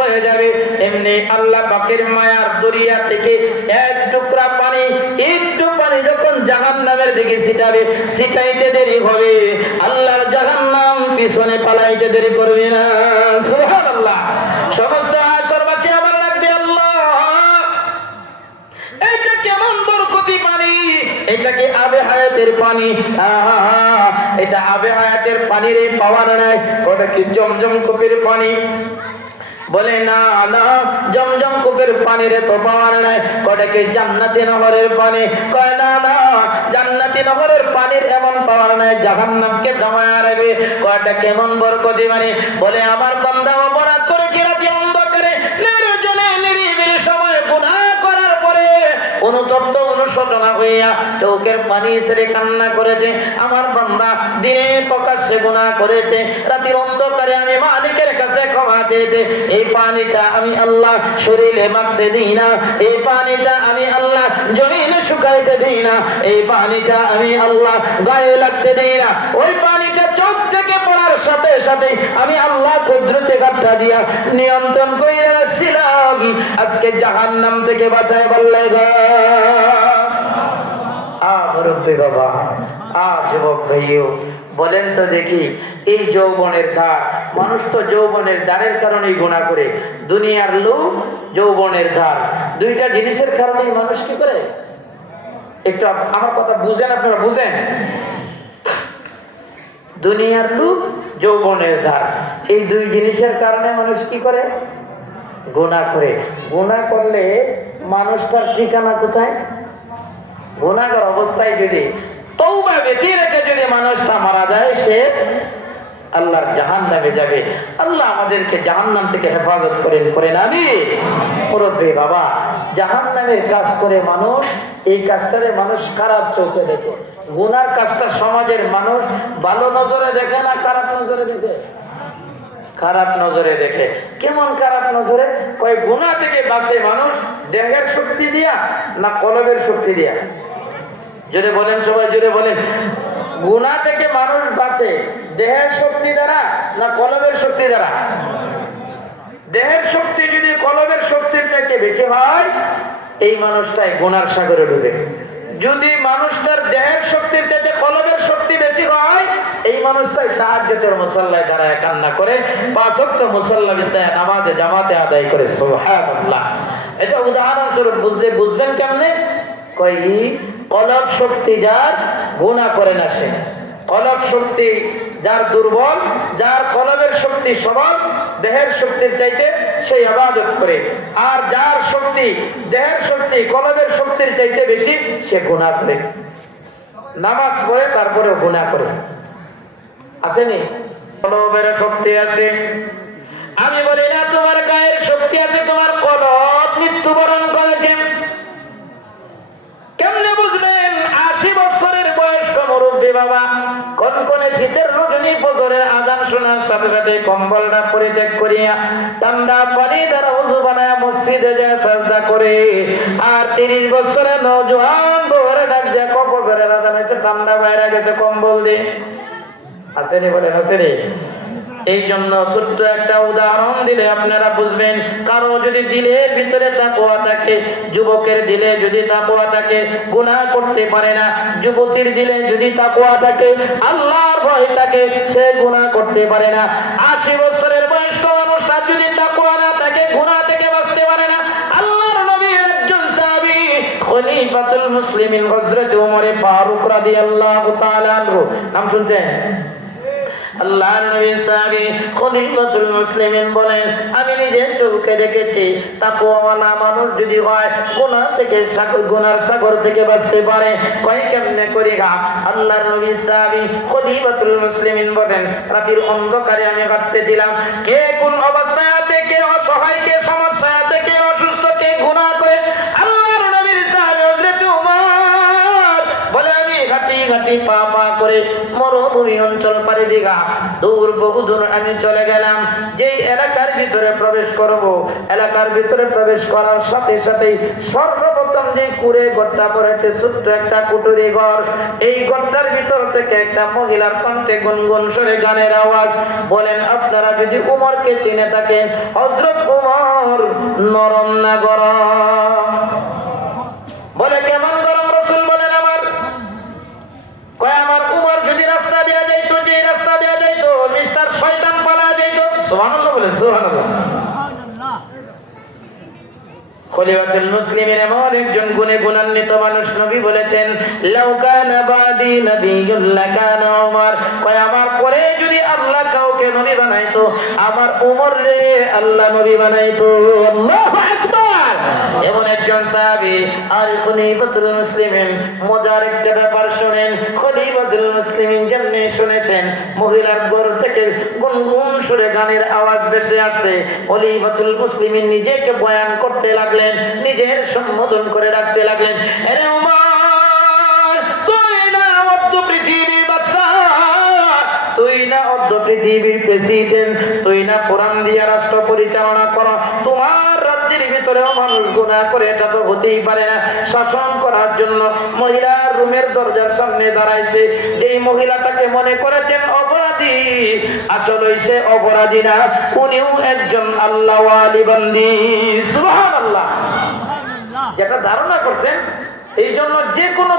হয়ে যাবে। এমনি আল্লাহ পাকের মায়ার দরিয়া থেকে এক টুকরা পানি, একটু পানি যখন জাহান্নামের দিকে ছিটাবে, ছিটাইতে দেরি হবে, আল্লাহর জাহান্নাম পিছনে পালাইতে দেরি করবে না। সুবহানাল্লাহ। সমস্ত আসরবাসী আমার লাগবে আল্লাহ, এটা কেমন বরকতি পানি, এটা কি আবে হায়াতের পানি? এটা আবে হায়াতের পানি রে, পাওয়ার নাই। ওটা কি জমজম কূপের পানি? বলে না না, জমজম কূপের পানি রে তো পাওয়ার নাই। ওটা কি জান্নাতি নহরের পানি? কয় না না, জান্নাতি নহরের পানির এমন পাওয়ার নাই, জাহান্নামকে জমায়া রাখবে। কয়টা কেমন বরকতি পানি? বলে আমার বান্দা অপরাধ করে রাতে অন্ধকারে নির্জনে নিরিবিলি সময় গুনাহ করার পরে অনুতপ্ত অনুশোচনা হইয়া চোখের পানি ছেড়ে কান্না করেছে। আমার বান্দা দিনে প্রকাশ্যে গুনাহ করেছে, রাতের অন্ধকারে আমি মালিকের কাছে ক্ষমা চেয়েছে। এই পানিটা আমি আল্লাহ শরীরে মাখতে দিই না, এই পানিটা আমি আল্লাহ জমিনে শুকাইতে দিই না, এই পানিটা আমি আল্লাহ গায়ে লাগতে দিই না। ওই পানিটা চোখ থেকে পড়ার সাথে সাথে আমি আল্লাহ কুদরতে গাঁটটা দিয়া নিয়ন্ত্রণ করে রাখছিলাম। আজকে জাহান্নাম থেকে বাঁচায় বললে গো বাবা। যুবক ভাইও বলেন তো দেখি, এই যৌবনের ধার, মানুষ তো যৌবনের ধারের কারণেই গুনাহ করে। দুনিয়ার লোভ, যৌবনের ধার, দুইটা জিনিসের কারণেই মানুষ কি করে? একটু আমার কথা বুঝেন, আপনারা বুঝেন? দুনিয়ার লোভ, যৌবনের ধার, এই দুই জিনিসের কারণে মানুষ কি করে? গুনাহ করে। গুনাহ করলে মানুষটার ঠিকানা কোথায়? গুনাহগার অবস্থায় যদি তওবা ব্যতি রেখে যদি মানুষটা মারা যায়, সে আল্লাহর জাহান্নামে যাবে। আল্লাহ আমাদেরকে জাহান্নাম থেকে হেফাজত করেন আমিন। মুরব্বি বাবা, জাহান্নামের কাজ করে মানুষ, এই কাজটারে মানুষ খারাপ চোখে দেখে। গুনার কাজটা সমাজের মানুষ ভালো নজরে দেখে না খারাপ নজরে দেখে? খারাপ নজরে দেখে। কেমন খারাপ নজরে? কয় গুনাহ থেকে বাঁচে মানুষ দেহের শক্তি দিয়া না কলবের শক্তি দিয়া? যদি বলেন, সবাই জুড়ে বলেন, গুনাহ থেকে মানুষ বাঁচে দেহের শক্তি দ্বারা না কলবের শক্তি দ্বারা? দেহের শক্তি যদি কলবের শক্তির চাইতে বেশি হয়, এই মানুষটাই গুনার সাগরে ডুবে। যদি মানুষটার দেহের শক্তির চাইতে কলবের শক্তি বেশি হয়, এই মানুষটাই তাহাজ্জুদের মুসাল্লায় দাঁড়ায় কান্না করে, 5 ওয়াক্ত মুসাল্লা বিছায় নামাজে জামাতে আদায় করে। সুবহানাল্লাহ। এটা উদাহরণস্বরূপ বুঝবেন কেমনে? কই কলব শক্তি যার, গুনাহ করে না সে। কলব শক্তি যার দুর্বল, যার কলবের শক্তি সবল, দেহের শক্তির চাইতে সে ইবাদত করে। আর যার শক্তি, দেহের শক্তি কলবের শক্তির চাইতে বেশি, সে গুনাহ করে। নামাজ পড়ে তারপরেও গুনাহ করে। আসেনি? কলবের শক্তি আছে। আমি বলি না তোমার গায়ের শক্তি আছে, তোমার কলব মৃত্যুবরণ করেছে। কেমনে বুঝবেন? 80 বছরের বয়স্ক মুরব্বী বাবা কনকনে শীতের রজনী ফজরের আযান শোনার সাথে সাথে কম্বলটা পরিত্যাগ করিয়া ঠান্ডা পানি দ্বারা ওযু বানায়া মসজিদে যায় সাজদা করে। আর 30 বছরের নওজোয়ান বউরে ডাক দিয়া ফজরের আযান হইছে, ঠান্ডা বাইরে গেছে কম্বল দিয়ে। আসেনি? বলেন আসেনি? এই জন্য ছোট্ট একটা উদাহরণ দিলে আপনারা বুঝবেন। কারো যদি দিলের ভিতরে তাকওয়া থাকে, যুবকের দিলে যদি তাকওয়া থাকে, গুনাহ করতে পারে না। যুবতীর দিলে যদি তাকওয়া থাকে, আল্লাহর ভয় থাকে, সে গুনাহ করতে পারে না। 80 বছরের বয়স্ক মানুষটা যদি তাকওয়া না থাকে, গুনাহ থেকে বাঁচতে পারে না। আল্লাহর নবীর একজন সাহাবী খলিফাতুল মুসলিমিন হযরত ওমর ফারুক রাদিয়াল্লাহু তাআলা আনহু, নাম শুনছেন? আল্লাহর নবী সাহাবী খলিফাতুল মুসলিমিন বলেন, আমি নিজে চোখে দেখেছি তাকওয়াওয়ালা মানুষ যদি হয়, গুনাহ থেকে গুনার সাগর থেকে বাঁচতে পারে। কয় কেমনে করি গা? আল্লাহর নবী সাহাবী খলিফাতুল মুসলিমিন বলেন, রাতের অন্ধকারে আমি হাঁটতেছিলাম, কে কোন অবস্থায় আছে, কে অসহায়, কে সমস্যা আছে, কে অসুস্থ, কে গুনাহ করে। আল্লাহর নবীর সাহাবী হযরত ওমর বলে, আমি ঘাটি পা করে মরুভূমি অঞ্চল পাড়ি দিঘা দূর বহুদূর আমি চলে গেলাম। যে এলাকার ভিতরে প্রবেশ করব, এলাকার ভিতরে প্রবেশ করার সাথে সাথেই সর্বপ্রথম প্রথম যে কুড়ে ঘরটা পড়েছে ছোট্ট একটা কুটুরি ঘর, এই ঘরটার ভিতর থেকে একটা মহিলার কণ্ঠে গুনগুন সরে গানের আওয়াজ। বলেন আপনারা যদি উমরকে চিনে থাকেন, হযরত উমর নরম না গরম? বলে কেমন গরম? রাসূল বলেন আমার উমর যদি রাস্তা দেয়া যাইতো, যে রাস্তা দেয়া যাইতো মিস্টার শয়তান পালা যাইতো। সুবহানাল্লাহ বলে, সুবহানাল্লাহ। খলিফাতুল মুসলিমিন এমন একজন গুণে গুণান্বিত মানুষ। নবী বলেছেন লাউ কানা বাদি নাবিয়্যুন লাকানা উমর, কয় আমার পরে যদি আল্লাহ কাউকে নবী বানাইতো, আমার উমর রে আল্লাহ নবী বানাইতো। আল্লাহু আকবার। এমন একজন সাহাবী। আর খলিফাতুল মুসলিমিন মজার একটা ব্যাপার শুনেন। খলিফাতুল মুসলিমিন যেমনি শুনেছেন মহিলার ঘর থেকে গুনগুন সুরে গানের আওয়াজ ভেসে আসছে, খলিফাতুল মুসলিমিন নিজেকে বয়ান করতে লাগলেন, নিজের সম্বোধন করে রাখতে লাগলেন, আরে উমর, তুই না অর্ধ পৃথিবীর বাদশা, তুই না অর্ধ পৃথিবীর প্রেসিডেন্ট, তুই না কোরআন দিয়া রাষ্ট্র পরিচালনা করো, তোমার রাজ্যের ভিতরেও মানুষ গুনাহ করে, এটা তো হতেই পারে না। শাসন করার জন্য মহিলা রুমের দরজার সামনে দাঁড়াইছে। এই মহিলাটাকে মনে করেছেন অপরাধী, আসলে সে অপরাধী না, উনিও একজন আল্লাহওয়ালি বান্দি। সুবহানাল্লাহ। যেটা ধারণা করছেন, এই জন্য যে কোনো